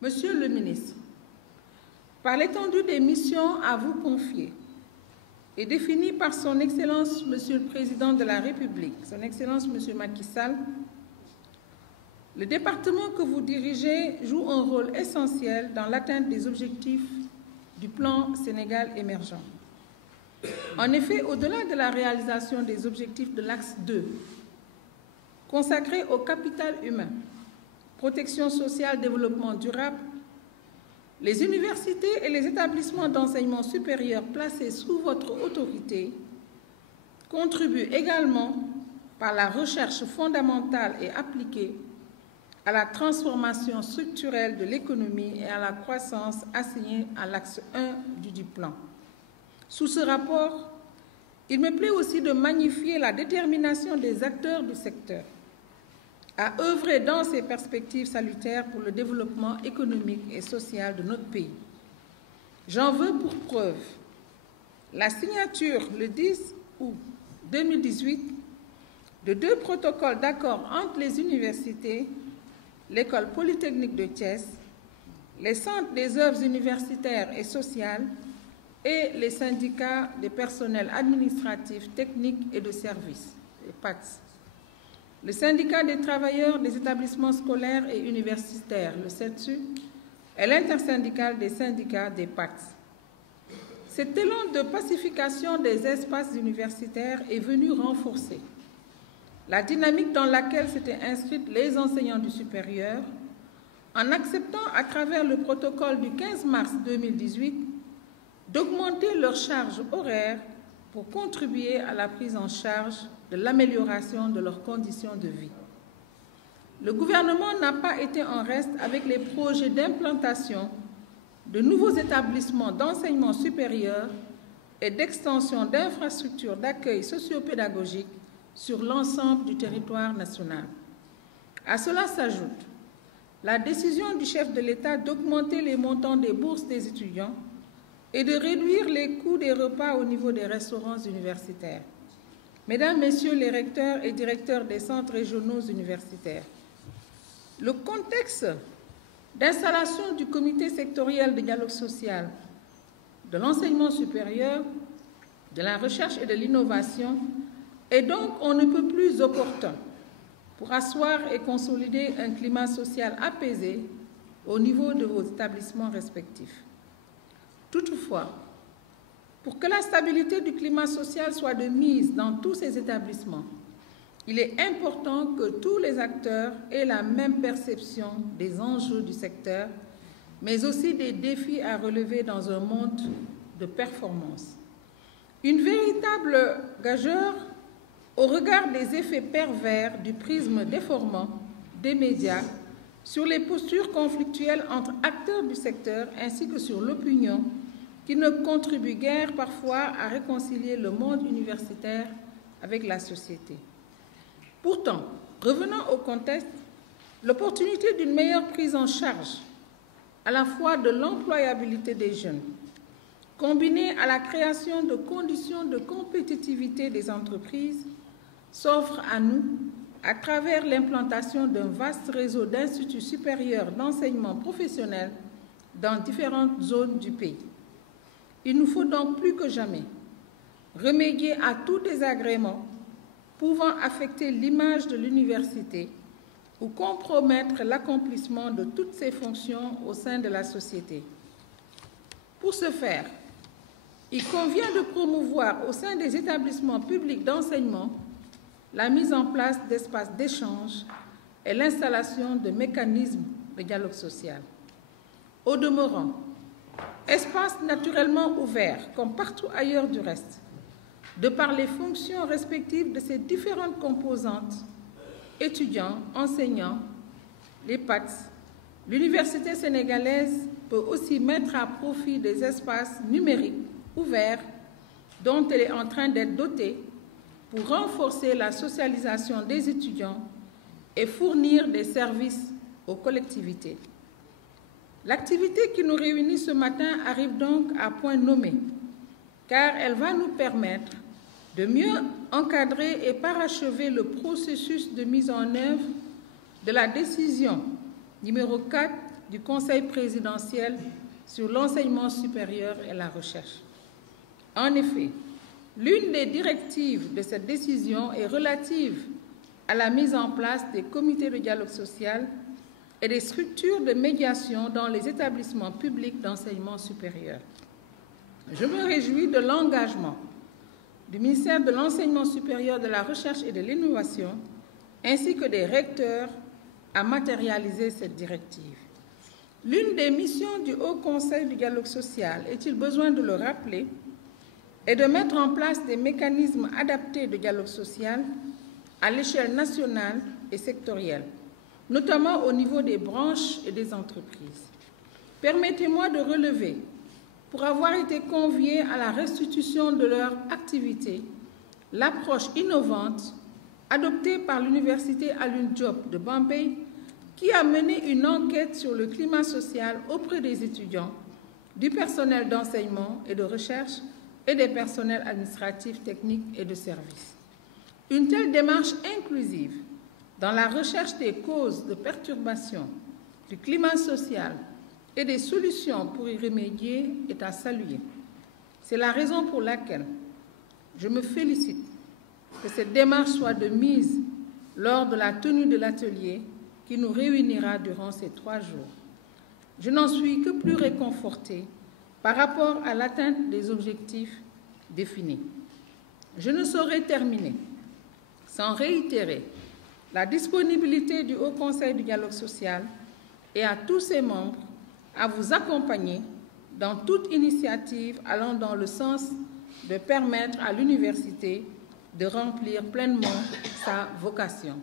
Monsieur le ministre, par l'étendue des missions à vous confier et définies par son Excellence Monsieur le Président de la République, son Excellence Monsieur Macky Sall, le département que vous dirigez joue un rôle essentiel dans l'atteinte des objectifs du plan Sénégal émergent. En effet, au-delà de la réalisation des objectifs de l'axe 2, consacré au capital humain, protection sociale, développement durable, les universités et les établissements d'enseignement supérieur placés sous votre autorité contribuent également, par la recherche fondamentale et appliquée, à la transformation structurelle de l'économie et à la croissance assignée à l'axe 1 du plan. Sous ce rapport, il me plaît aussi de magnifier la détermination des acteurs du secteur à œuvrer dans ces perspectives salutaires pour le développement économique et social de notre pays. J'en veux pour preuve la signature le 10 août 2018 de 2 protocoles d'accord entre les universités, l'École polytechnique de Thiès, les centres des œuvres universitaires et sociales et les syndicats des personnels administratifs, techniques et de services, les PATS. Le syndicat des travailleurs des établissements scolaires et universitaires, le CETSU, et l'intersyndicale des syndicats des PATS. Cet élan de pacification des espaces universitaires est venu renforcer la dynamique dans laquelle s'étaient inscrits les enseignants du supérieur en acceptant à travers le protocole du 15 mars 2018 d'augmenter leurs charges horaires pour contribuer à la prise en charge de l'amélioration de leurs conditions de vie. Le gouvernement n'a pas été en reste avec les projets d'implantation de nouveaux établissements d'enseignement supérieur et d'extension d'infrastructures d'accueil socio-pédagogique sur l'ensemble du territoire national. À cela s'ajoute la décision du chef de l'État d'augmenter les montants des bourses des étudiants et de réduire les coûts des repas au niveau des restaurants universitaires. Mesdames, Messieurs les recteurs et directeurs des centres régionaux universitaires, le contexte d'installation du comité sectoriel de dialogue social, de l'enseignement supérieur, de la recherche et de l'innovation est donc on ne peut plus opportun pour asseoir et consolider un climat social apaisé au niveau de vos établissements respectifs. Toutefois, pour que la stabilité du climat social soit de mise dans tous ces établissements, il est important que tous les acteurs aient la même perception des enjeux du secteur, mais aussi des défis à relever dans un monde de performance. Une véritable gageure au regard des effets pervers du prisme déformant des médias sur les postures conflictuelles entre acteurs du secteur ainsi que sur l'opinion qui ne contribue guère parfois à réconcilier le monde universitaire avec la société. Pourtant, revenant au contexte, l'opportunité d'une meilleure prise en charge à la fois de l'employabilité des jeunes, combinée à la création de conditions de compétitivité des entreprises, s'offre à nous à travers l'implantation d'un vaste réseau d'instituts supérieurs d'enseignement professionnel dans différentes zones du pays. Il nous faut donc plus que jamais remédier à tout désagrément pouvant affecter l'image de l'université ou compromettre l'accomplissement de toutes ses fonctions au sein de la société. Pour ce faire, il convient de promouvoir au sein des établissements publics d'enseignement la mise en place d'espaces d'échange et l'installation de mécanismes de dialogue social. Au demeurant, espaces naturellement ouverts, comme partout ailleurs du reste, de par les fonctions respectives de ces différentes composantes, étudiants, enseignants, les PATS, l'université sénégalaise peut aussi mettre à profit des espaces numériques ouverts dont elle est en train d'être dotée pour renforcer la socialisation des étudiants et fournir des services aux collectivités. L'activité qui nous réunit ce matin arrive donc à point nommé, car elle va nous permettre de mieux encadrer et parachever le processus de mise en œuvre de la décision numéro 4 du Conseil présidentiel sur l'enseignement supérieur et la recherche. En effet, l'une des directives de cette décision est relative à la mise en place des comités de dialogue social et des structures de médiation dans les établissements publics d'enseignement supérieur. Je me réjouis de l'engagement du ministère de l'Enseignement supérieur, de la Recherche et de l'Innovation, ainsi que des recteurs, à matérialiser cette directive. L'une des missions du Haut Conseil du dialogue social, est-il besoin de le rappeler, est de mettre en place des mécanismes adaptés de dialogue social à l'échelle nationale et sectorielle, notamment au niveau des branches et des entreprises. Permettez-moi de relever, pour avoir été conviés à la restitution de leur activité, l'approche innovante adoptée par l'Université Alioune Diop de Bombay, qui a mené une enquête sur le climat social auprès des étudiants, du personnel d'enseignement et de recherche et des personnels administratifs, techniques et de services. Une telle démarche inclusive dans la recherche des causes de perturbation du climat social et des solutions pour y remédier est à saluer. C'est la raison pour laquelle je me félicite que cette démarche soit de mise lors de la tenue de l'atelier qui nous réunira durant ces 3 jours. Je n'en suis que plus réconfortée par rapport à l'atteinte des objectifs définis. Je ne saurais terminer sans réitérer la disponibilité du Haut Conseil du dialogue social et à tous ses membres à vous accompagner dans toute initiative allant dans le sens de permettre à l'université de remplir pleinement sa vocation.